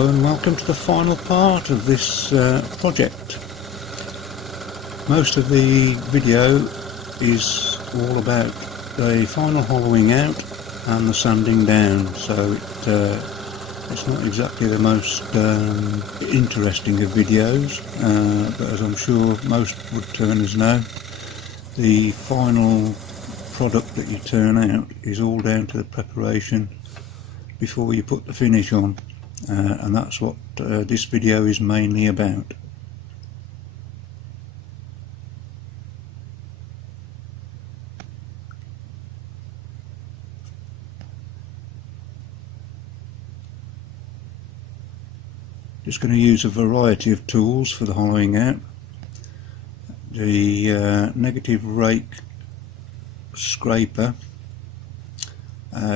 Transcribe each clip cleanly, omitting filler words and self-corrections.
Hello and welcome to the final part of this project. Most of the video is all about the final hollowing out and the sanding down, so it's not exactly the most interesting of videos, but as I'm sure most woodturners know, the final product that you turn out is all down to the preparation before you put the finish on, and that's what this video is mainly about. Just going to use a variety of tools for the hollowing out. The negative rake scraper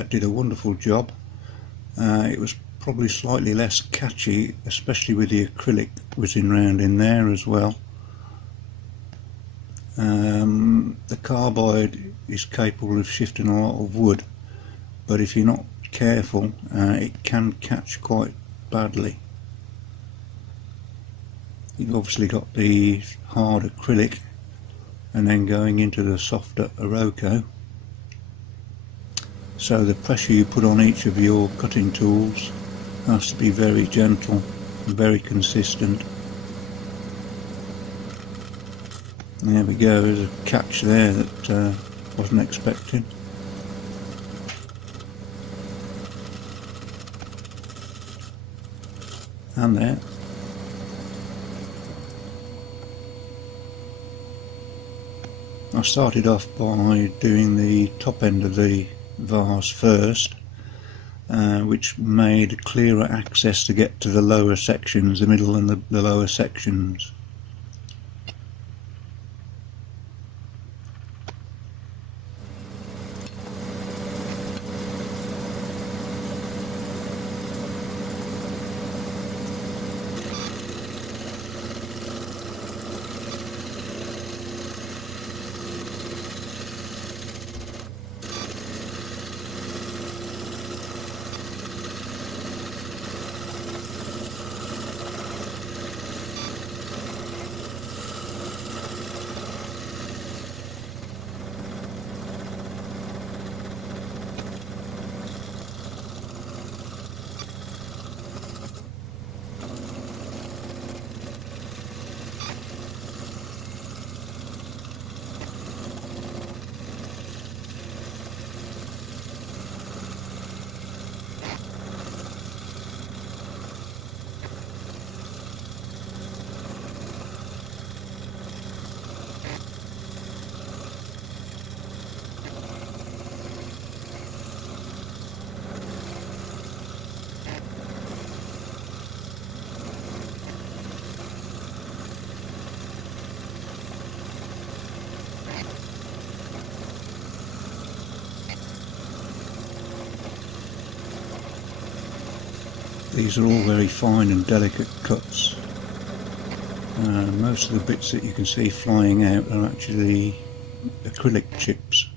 did a wonderful job. It was probably slightly less catchy, especially with the acrylic whizzing round in there as well. The carbide is capable of shifting a lot of wood, but if you're not careful, it can catch quite badly. You've obviously got the hard acrylic and then going into the softer Iroko. So the pressure you put on each of your cutting tools has to be very gentle and very consistent. And there we go, there's a catch there that wasn't expecting. And there. I started off by doing the top end of the vase first, which made clearer access to get to the lower sections, the middle and the lower sections. These are all very fine and delicate cuts. Most of the bits that you can see flying out are actually acrylic chips.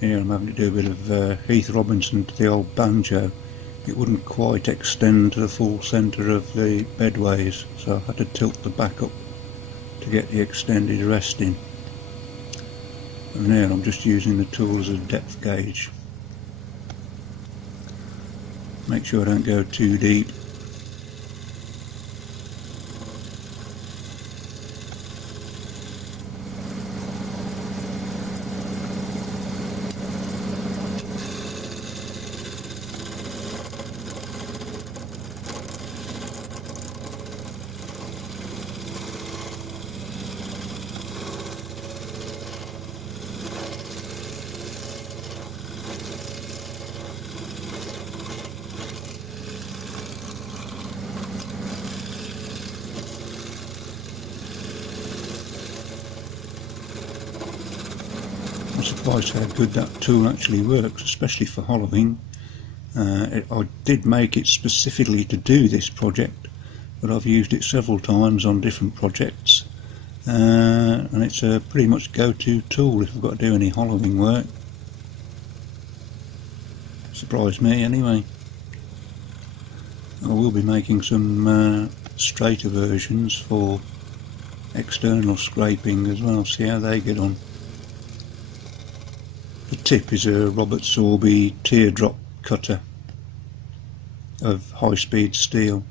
Here I'm having to do a bit of Heath Robinson to the old banjo. It wouldn't quite extend to the full centre of the bedways, so I had to tilt the back up to get the extended rest in. And there I'm just using the tool as a depth gauge. Make sure I don't go too deep. I'm surprised how good that tool actually works, especially for hollowing. I did make it specifically to do this project, but I've used it several times on different projects, and it's a pretty much go-to tool if I've got to do any hollowing work. Surprised me anyway. I will be making some straighter versions for external scraping as well, see how they get on. The tip is a Robert Sorby teardrop cutter of high-speed steel.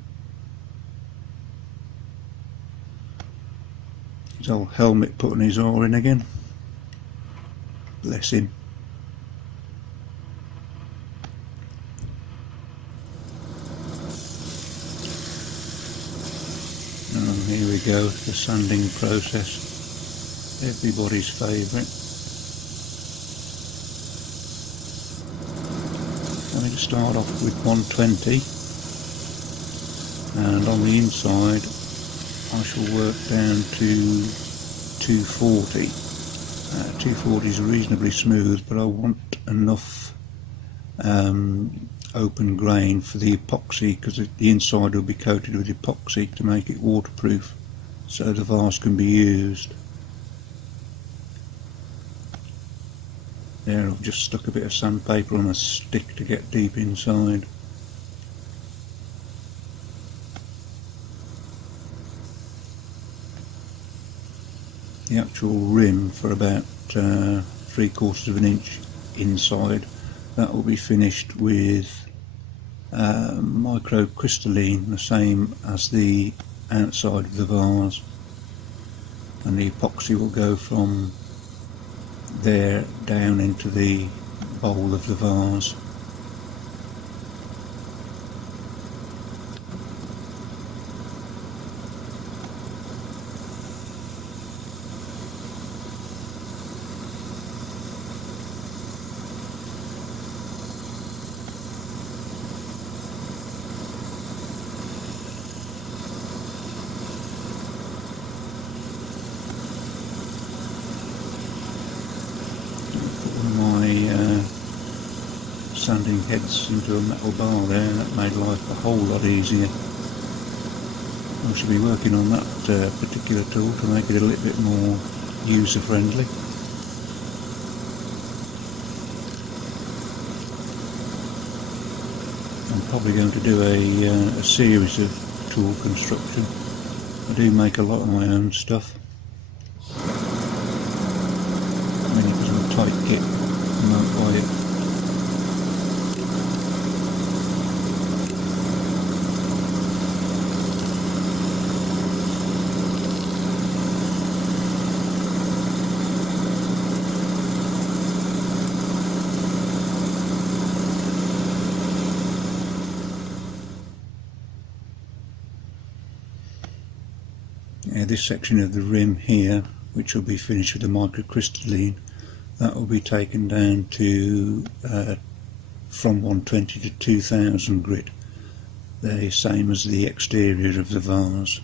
His old helmet putting his oar in again. Bless him. And here we go, the sanding process. Everybody's favourite. I'm going to start off with 120, and on the inside I shall work down to 240. 240 is reasonably smooth, but I want enough open grain for the epoxy, because the inside will be coated with epoxy to make it waterproof, so the vase can be used. There, I've just stuck a bit of sandpaper on a stick to get deep inside. The actual rim for about 3/4 of an inch inside, that will be finished with microcrystalline, the same as the outside of the vase, and the epoxy will go from there down into the bowl of the vase. Sanding heads into a metal bar there, that made life a whole lot easier. I should be working on that particular tool to make it a little bit more user friendly. I'm probably going to do a series of tool construction. I do make a lot of my own stuff. I mean, it was a tight kit, you might buy it. This section of the rim here, which will be finished with the microcrystalline, that will be taken down to from 120 to 2000 grit, the same as the exterior of the vase.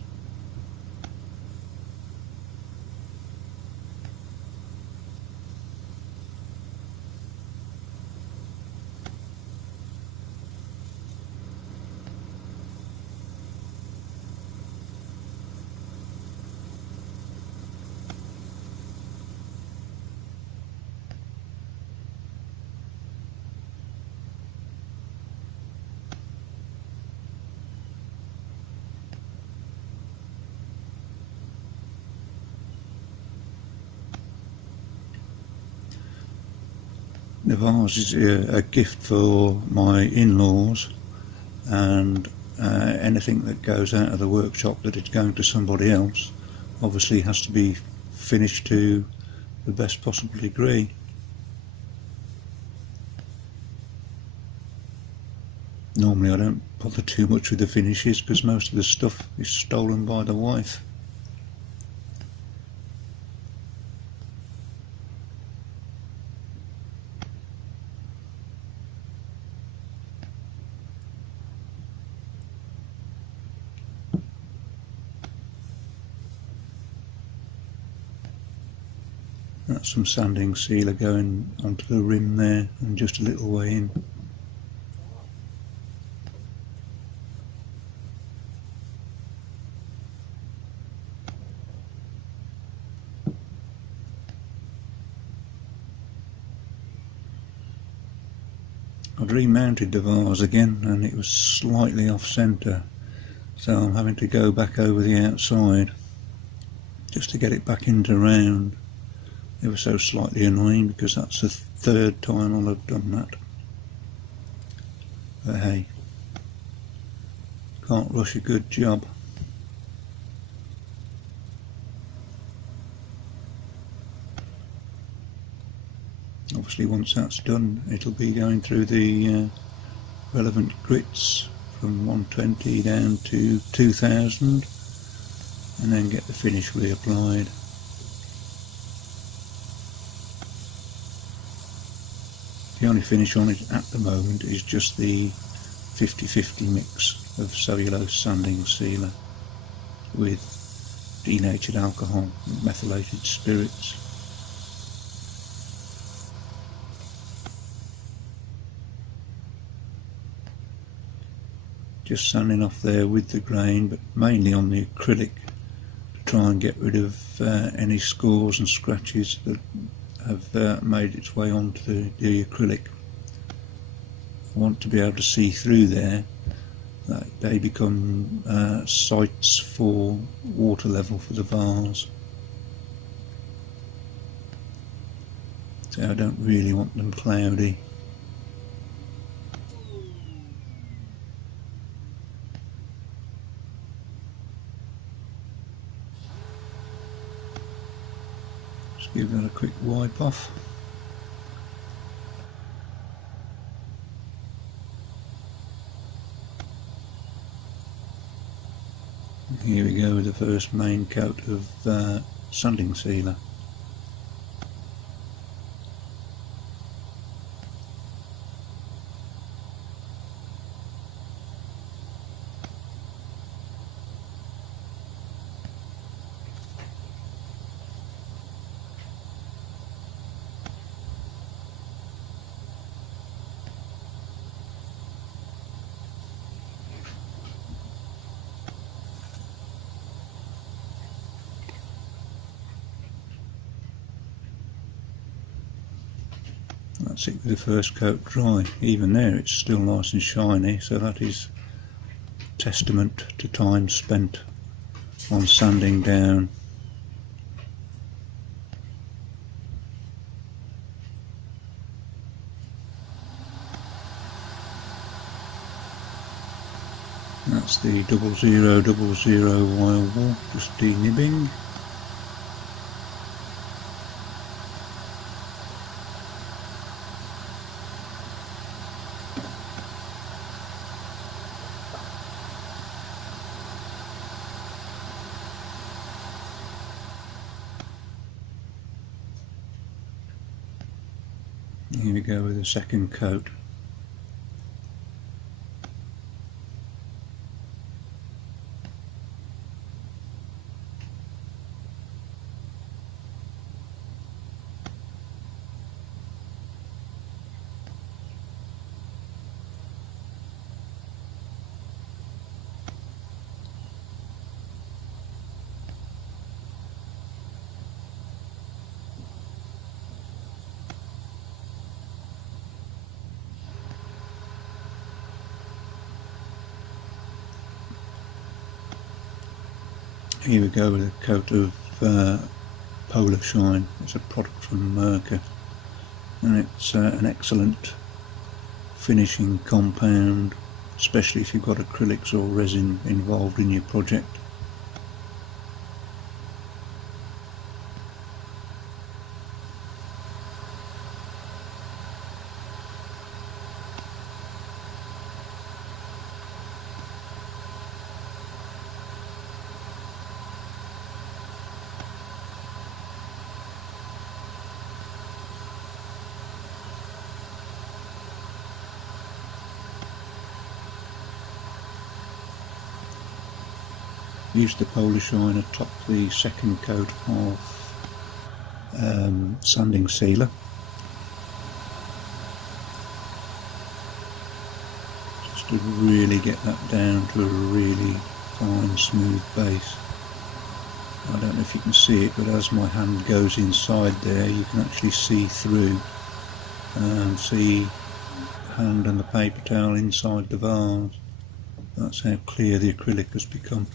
The vase is a gift for my in-laws, and anything that goes out of the workshop that is going to somebody else obviously has to be finished to the best possible degree. Normally I don't bother too much with the finishes because most of the stuff is stolen by the wife. That's some sanding sealer going onto the rim there and just a little way in. I'd remounted the vase again and it was slightly off centre, so I'm having to go back over the outside just to get it back into round. Ever so slightly annoying because that's the third time I'll have done that. But hey, can't rush a good job. Obviously once that's done it'll be going through the relevant grits from 120 down to 2000 and then get the finish reapplied. The only finish on it at the moment is just the 50-50 mix of cellulose sanding sealer with denatured alcohol and methylated spirits. Just sanding off there with the grain, but mainly on the acrylic to try and get rid of any scores and scratches that have made its way onto the acrylic. I want to be able to see through there. They become sites for water level for the vase. So I don't really want them cloudy. Just give that a quick wipe off. Here we go with the first main coat of sanding sealer. That's it with the first coat dry. Even there it's still nice and shiny, so that is testament to time spent on sanding down. That's the 0000 wire wall, just denibbing. Here we go with the second coat. Here we go with a coat of Polar Shine. It's a product from Merca, and it's an excellent finishing compound, especially if you've got acrylics or resin involved in your project. Use the Polar Shine atop the second coat of sanding sealer. Just to really get that down to a really fine, smooth base. I don't know if you can see it, but as my hand goes inside there, you can actually see through and see hand and the paper towel inside the vase. That's how clear the acrylic has become.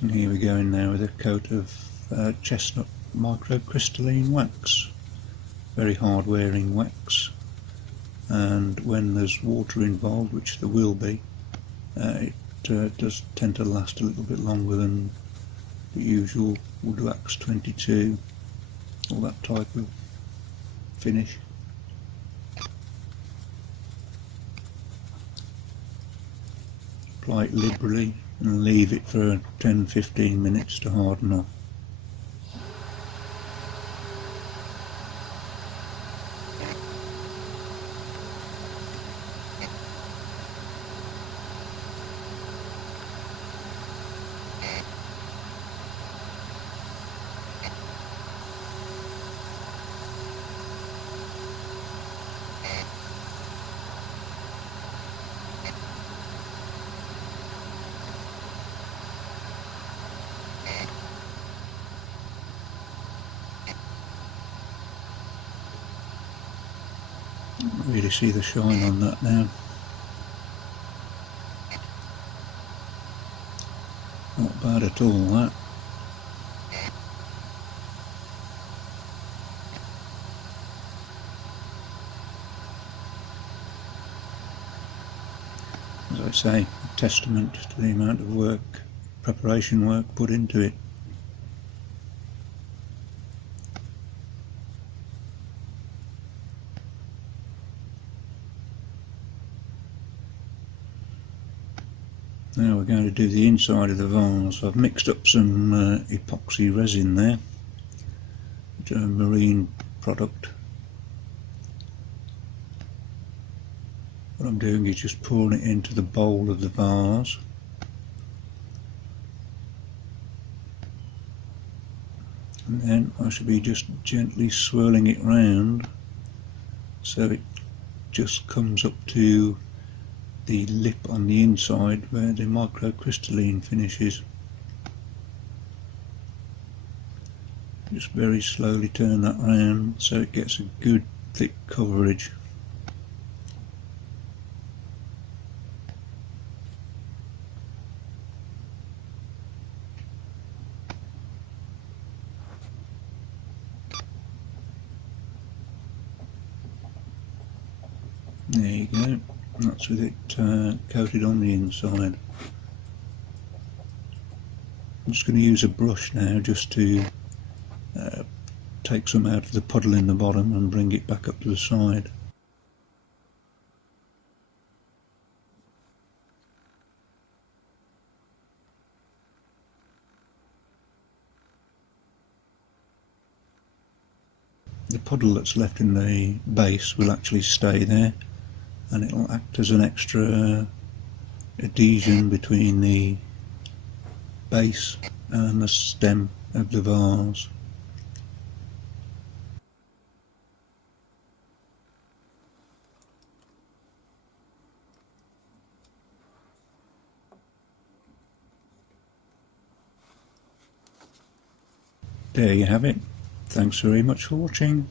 And here we go in now with a coat of chestnut microcrystalline wax. Very hard wearing wax, and when there's water involved, which there will be, it does tend to last a little bit longer than the usual wood wax 22, or that type of finish. Apply it liberally and leave it for 10-15 minutes to harden off. Really see the shine on that now. Not bad at all, that. As I say, a testament to the amount of work, preparation work put into it. Now we're going to do the inside of the vase. I've mixed up some epoxy resin there, which is a marine product. What I'm doing is just pouring it into the bowl of the vase. And then I should be just gently swirling it round so it just comes up to the lip on the inside where the microcrystalline finishes. Just very slowly turn that round so it gets a good thick coverage. There you go. That's with it coated on the inside. I'm just going to use a brush now just to take some out of the puddle in the bottom and bring it back up to the side. The puddle that's left in the base will actually stay there, and it'll act as an extra adhesion between the base and the stem of the vase. There you have it. Thanks very much for watching.